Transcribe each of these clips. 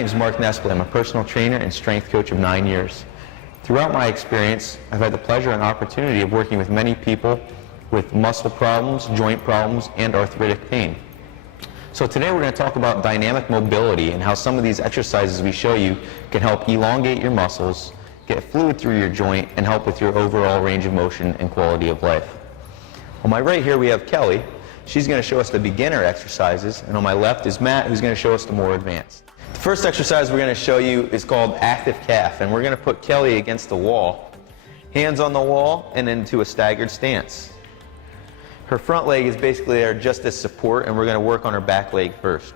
name is Mark Nesple. I'm a personal trainer and strength coach of 9 years. Throughout my experience, I've had the pleasure and opportunity of working with many people with muscle problems, joint problems, and arthritic pain. So today we're going to talk about dynamic mobility and how some of these exercises we show you can help elongate your muscles, get fluid through your joint, and help with your overall range of motion and quality of life. On my right here we have Kelly. She's going to show us the beginner exercises, and on my left is Matt, who's going to show us the more advanced. The first exercise we're going to show you is called active calf, and we're going to put Kelly against the wall, hands on the wall, and into a staggered stance. Her front leg is basically there just as support, and we're going to work on her back leg first.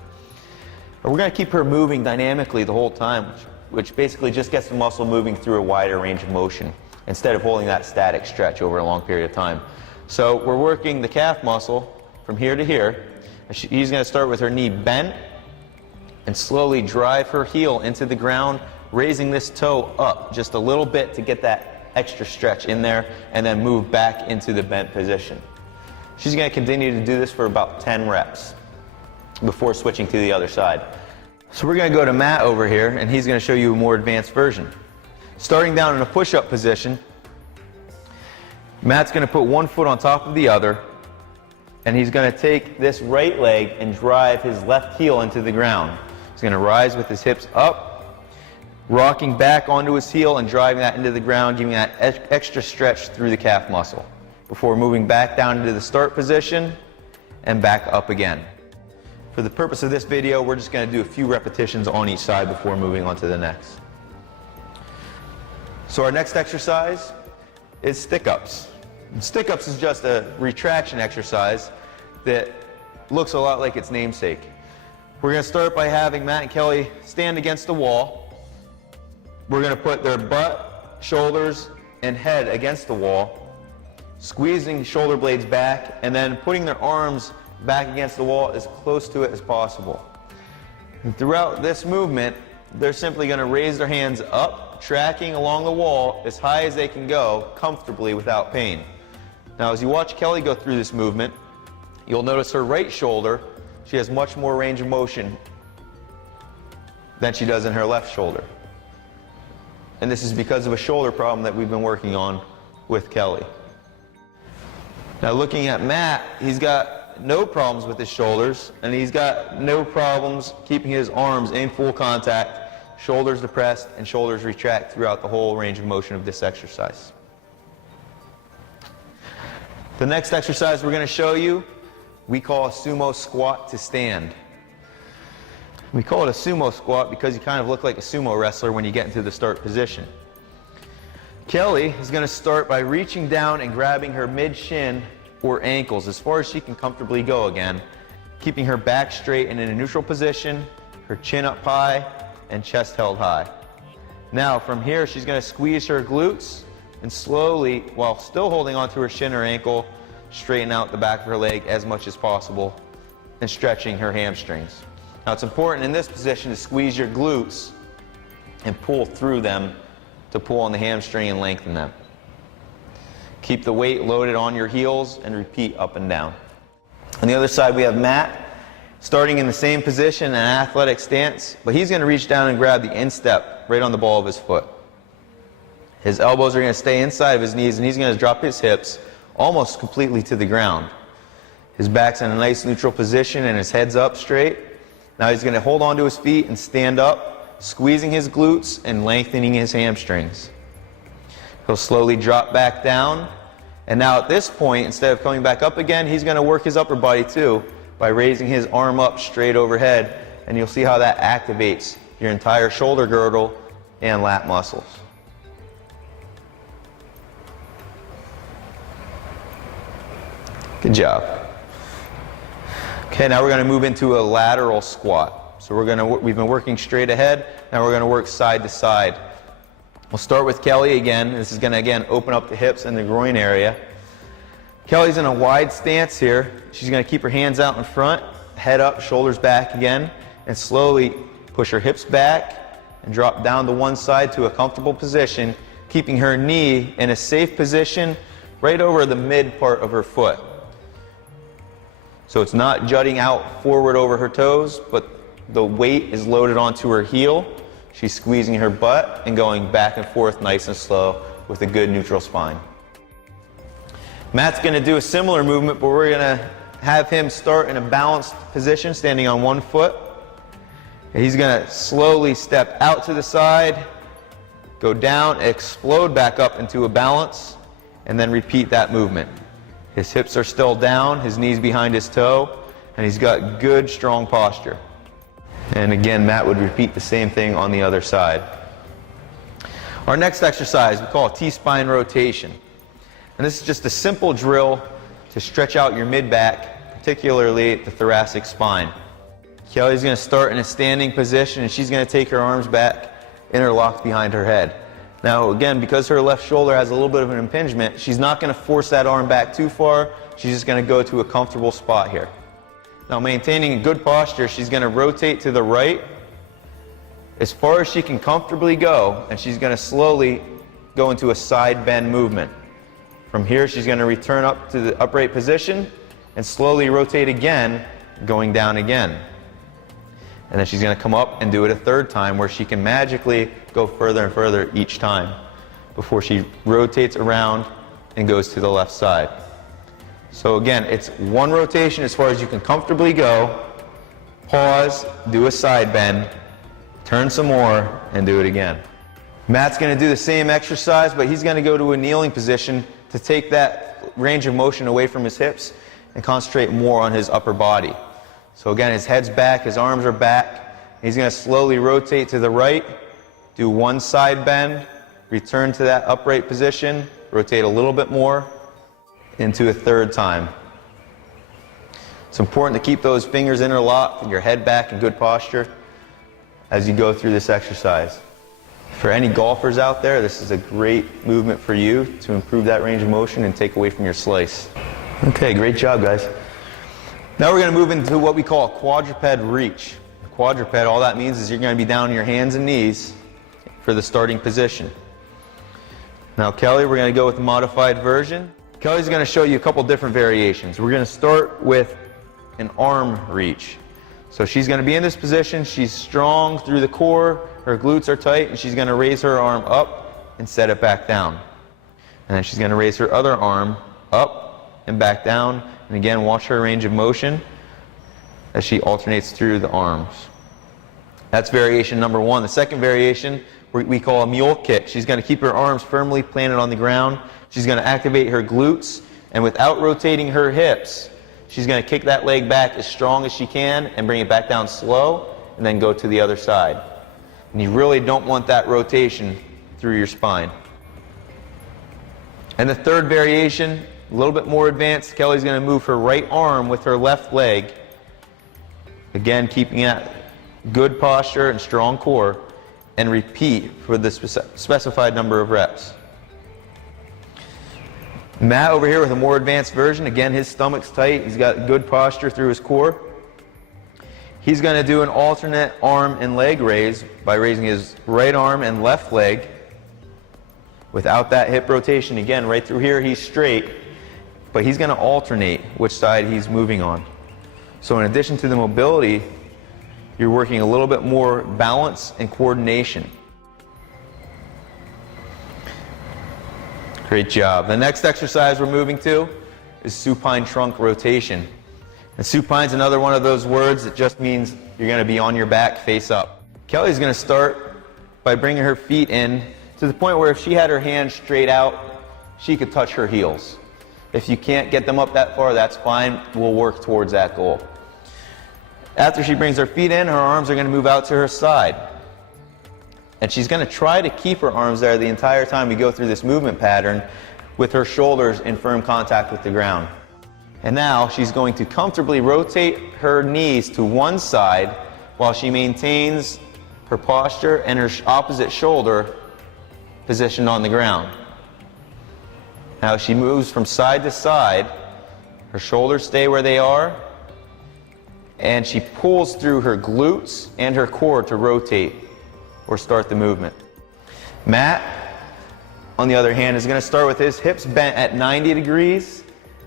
But we're going to keep her moving dynamically the whole time, which basically just gets the muscle moving through a wider range of motion instead of holding that static stretch over a long period of time. So we're working the calf muscle from here to here. She's going to start with her knee bent and slowly drive her heel into the ground, raising this toe up just a little bit to get that extra stretch in there, and then move back into the bent position. She's going to continue to do this for about 10 reps before switching to the other side. So we're going to go to Matt over here, and he's going to show you a more advanced version. Starting down in a push-up position, Matt's going to put one foot on top of the other, and he's going to take this right leg and drive his left heel into the ground. He's going to rise with his hips up, rocking back onto his heel and driving that into the ground, giving that extra stretch through the calf muscle before moving back down into the start position and back up again. For the purpose of this video, we're just going to do a few repetitions on each side before moving on to the next. So our next exercise is stick-ups. Stick-ups is just a retraction exercise that looks a lot like its namesake. We're going to start by having Matt and Kelly stand against the wall. We're going to put their butt, shoulders, and head against the wall, squeezing the shoulder blades back, and then putting their arms back against the wall as close to it as possible. And throughout this movement, they're simply going to raise their hands up, tracking along the wall as high as they can go comfortably without pain. Now, as you watch Kelly go through this movement, you'll notice her right shoulder, she has much more range of motion than she does in her left shoulder. And this is because of a shoulder problem that we've been working on with Kelly. Now, looking at Matt, he's got no problems with his shoulders, and he's got no problems keeping his arms in full contact, shoulders depressed, and shoulders retract throughout the whole range of motion of this exercise. The next exercise we're going to show you, we call a sumo squat to stand. We call it a sumo squat because you kind of look like a sumo wrestler when you get into the start position. Kelly is going to start by reaching down and grabbing her mid-shin or ankles as far as she can comfortably go again, keeping her back straight and in a neutral position, her chin up high, and chest held high. Now from here, she's going to squeeze her glutes and slowly, while still holding onto her shin or ankle, straighten out the back of her leg as much as possible and stretching her hamstrings. Now it's important in this position to squeeze your glutes and pull through them to pull on the hamstring and lengthen them. Keep the weight loaded on your heels and repeat up and down. On the other side we have Matt, starting in the same position, an athletic stance, but he's going to reach down and grab the instep right on the ball of his foot. His elbows are going to stay inside of his knees, and he's going to drop his hips almost completely to the ground. His back's in a nice neutral position and his head's up straight. Now he's going to hold onto his feet and stand up, squeezing his glutes and lengthening his hamstrings. He'll slowly drop back down, and now at this point, instead of coming back up again, he's going to work his upper body too by raising his arm up straight overhead, and you'll see how that activates your entire shoulder girdle and lat muscles. Good job. Okay, now we're going to move into a lateral squat. So we've been working straight ahead, now we're going to work side to side. We'll start with Kelly again. This is going to again open up the hips and the groin area. Kelly's in a wide stance here. She's going to keep her hands out in front, head up, shoulders back again, and slowly push her hips back and drop down to one side to a comfortable position, keeping her knee in a safe position right over the mid part of her foot. So it's not jutting out forward over her toes, but The weight is loaded onto her heel. She's squeezing her butt and going back and forth nice and slow with a good neutral spine. Matt's going to do a similar movement, but we're going to have him start in a balanced position, standing on one foot. And he's going to slowly step out to the side, go down, explode back up into a balance, and then repeat that movement. His hips are still down, his knees behind his toe, and he's got good, strong posture. And again, Matt would repeat the same thing on the other side. Our next exercise we call T-spine rotation. And this is just a simple drill to stretch out your mid-back, particularly the thoracic spine. Kelly's going to start in a standing position, and she's going to take her arms back, interlocked behind her head. Now again, because her left shoulder has a little bit of an impingement, she's not going to force that arm back too far. She's just going to go to a comfortable spot here. Now, maintaining a good posture, she's going to rotate to the right as far as she can comfortably go, and she's going to slowly go into a side bend movement. From here, she's going to return up to the upright position and slowly rotate again, going down again. And then she's going to come up and do it a third time, where she can magically go further and further each time before she rotates around and goes to the left side. So again, it's one rotation as far as you can comfortably go, pause, do a side bend, turn some more, and do it again. Matt's going to do the same exercise, but he's going to go to a kneeling position to take that range of motion away from his hips and concentrate more on his upper body. So again, his head's back, his arms are back. He's going to slowly rotate to the right, do one side bend, return to that upright position, rotate a little bit more, into a third time. It's important to keep those fingers interlocked and your head back in good posture as you go through this exercise. For any golfers out there, this is a great movement for you to improve that range of motion and take away from your slice. Okay, great job, guys. Now we're going to move into what we call a quadruped reach. A quadruped, all that means is you're going to be down on your hands and knees for the starting position. Now, Kelly, we're going to go with the modified version. Kelly's going to show you a couple different variations. We're going to start with an arm reach. So she's going to be in this position. She's strong through the core. Her glutes are tight, and she's going to raise her arm up and set it back down. And then she's going to raise her other arm up and back down. And again, watch her range of motion as she alternates through the arms. That's variation number one. The second variation we call a mule kick. She's going to keep her arms firmly planted on the ground. She's going to activate her glutes, and without rotating her hips, she's going to kick that leg back as strong as she can and bring it back down slow, and then go to the other side. And you really don't want that rotation through your spine. And the third variation, a little bit more advanced, Kelly's going to move her right arm with her left leg, again keeping that good posture and strong core, and repeat for the specified number of reps. Matt over here with a more advanced version. Again, his stomach's tight. He's got good posture through his core. He's going to do an alternate arm and leg raise by raising his right arm and left leg without that hip rotation. Again, right through here, he's straight, but he's going to alternate which side he's moving on. So in addition to the mobility, you're working a little bit more balance and coordination. Great job. The next exercise we're moving to is supine trunk rotation. And supine's another one of those words that just means you're going to be on your back face up. Kelly's going to start by bringing her feet in to the point where if she had her hands straight out, she could touch her heels. If you can't get them up that far, that's fine. We'll work towards that goal. After she brings her feet in, her arms are going to move out to her side. And she's going to try to keep her arms there the entire time we go through this movement pattern with her shoulders in firm contact with the ground. And now she's going to comfortably rotate her knees to one side while she maintains her posture and her opposite shoulder positioned on the ground. Now she moves from side to side. Her shoulders stay where they are, and she pulls through her glutes and her core to rotate or start the movement. Matt, on the other hand, is going to start with his hips bent at 90 degrees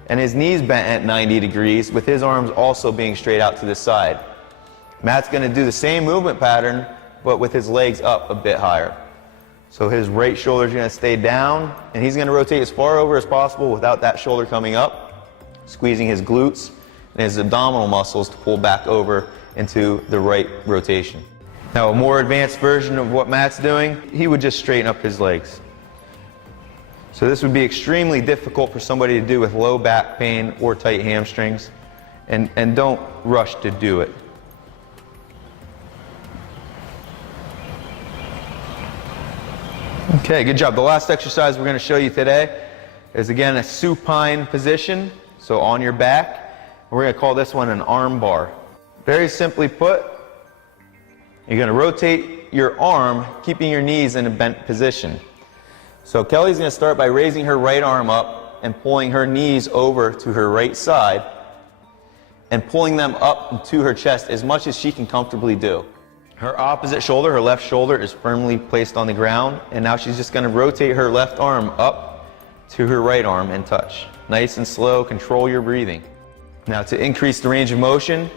and his knees bent at 90 degrees, with his arms also being straight out to the side. Matt's going to do the same movement pattern, but with his legs up a bit higher. So his right shoulder is going to stay down, and he's going to rotate as far over as possible without that shoulder coming up, squeezing his glutes and his abdominal muscles to pull back over into the right rotation. Now, a more advanced version of what Matt's doing, he would just straighten up his legs. So this would be extremely difficult for somebody to do with low back pain or tight hamstrings, and don't rush to do it. Okay, good job. The last exercise we're going to show you today is, again, a supine position, so on your back. We're going to call this one an arm bar. Very simply put, you're going to rotate your arm, keeping your knees in a bent position. So Kelly's going to start by raising her right arm up and pulling her knees over to her right side and pulling them up to her chest as much as she can comfortably do. Her opposite shoulder, her left shoulder, is firmly placed on the ground, and now she's just going to rotate her left arm up to her right arm and touch. Nice and slow, control your breathing. Now, to increase the range of motion,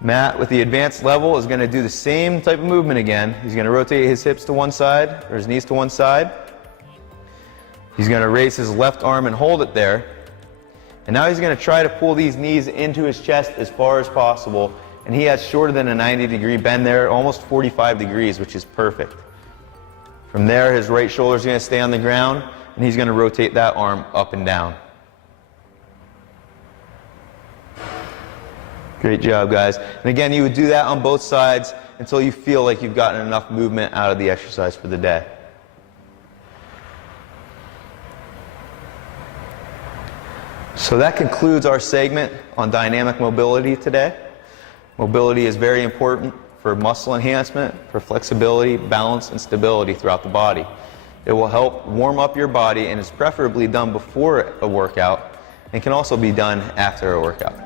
Matt, with the advanced level, is going to do the same type of movement again. He's going to rotate his hips to one side, or his knees to one side. He's going to raise his left arm and hold it there. And now he's going to try to pull these knees into his chest as far as possible. And he has shorter than a 90-degree bend there, almost 45 degrees, which is perfect. From there, his right shoulder is going to stay on the ground, and he's going to rotate that arm up and down. Great job, guys. And again, you would do that on both sides until you feel like you've gotten enough movement out of the exercise for the day. So that concludes our segment on dynamic mobility today. Mobility is very important for muscle enhancement, for flexibility, balance, and stability throughout the body. It will help warm up your body and is preferably done before a workout and can also be done after a workout.